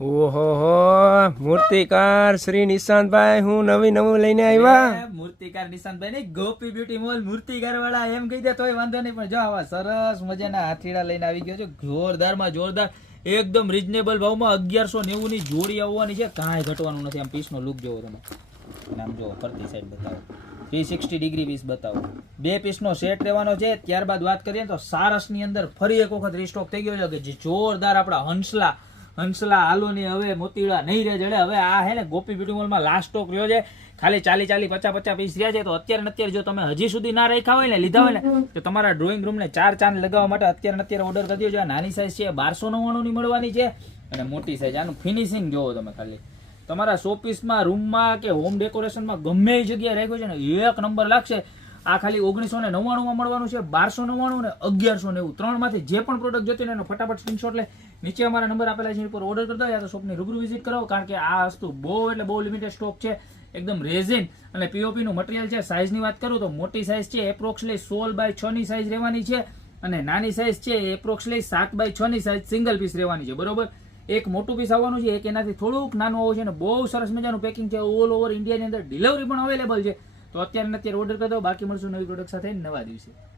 ઓહો મૂર્તિકાર શ્રી નિશાંતભાઈ હું નવું લઈને આવ્યા. મૂર્તિકાર નિશાંતભાઈ ને ગોપી બ્યુટી મોલ મૂર્તિકાર વાળા એમ કહી દે તોય વાંધો નહીં, પણ જો આવા સરસ મજાના હાથીડા લઈને આવી ગયો છે. જોરદારમાં જોરદાર એકદમ રીઝનેબલ ભાવમાં 1190 ની જોડી આવવાની છે. કાંઈ ઘટવાનું નથી. આમ પીસનો લુક જોવો તમે, અને આમ જો ફરતી સાઈડ બતાવો, 360 ડિગ્રી પીસ બતાવો. 2 પીસનો સેટ રહેવાનો છે. ત્યારબાદ વાત કરીએ તો સારસની અંદર ફરી એક વખત રીસ્ટોક થઈ ગયો છે કે જે જોરદાર આપણા હંસલા હાલોની હવે મોતીડા નહીં રહે જડે. હવે આ હે ને ગોપી બ્યુટી મોલમાં લાસ્ટ સ્ટોક રહ્યો છે. ખાલી 40 50 પીસ રહ્યા છે. તો અત્યારે જો તમે હજી સુધી ના રાખ્યા હોય ને, લીધા હોય ને, તો તમારા ડ્રોઈંગ રૂમને 4 ચાંદ લગાવવા માટે અત્યારે ઓર્ડર કરી દેજો. આ નાની સાઈઝ છે 1299 ની મળવાની છે, અને મોટી સાઈઝ આનું ફિનિશિંગ જોવો તમે. ખાલી તમારા શોપીસમાં, રૂમમાં કે હોમ ડેકોરેશનમાં ગમે એ જગ્યાએ રાખ્યો છે ને એક નંબર લાગશે. આ ખાલી 1999 માં મળવાનું છે, 1299 ને 1190 ત્રણમાંથી જે પણ પ્રોડક્ટ જોતી ને એનો ફટાફટ સ્ક્રીનશોટ લે, નીચે અમારા નંબર આપેલા છે એની પર ઓર્ડર કરી દો, યા તો શોપની રૂબરૂ વિઝિટ કરાવો. કારણ કે આ વસ્તુ બહુ લિમિટેડ સ્ટોક છે. એકદમ રેઝિન અને પીઓપી નું મટીરિયલ છે. સાઈઝની વાત કરું તો મોટી સાઈઝ છે એપ્રોક્સલી 16x6 ની સાઈઝ રહેવાની છે, અને નાની સાઈઝ છે એપ્રોક્સલી 7x6 ની સાઈઝ સિંગલ પીસ રહેવાની છે. બરોબર, એક મોટું પીસ આવવાનું છે, એક એનાથી થોડુંક નાનું આવવું છે, અને બહુ સરસ મજાનું પેકિંગ છે. ઓલ ઓવર ઇન્ડિયાની અંદર ડિલિવરી પણ અવેલેબલ છે. તો અત્યારે ઓર્ડર કરી દો. બાકી મળશું નવી પ્રોડક્ટ સાથે નવા દિવસે.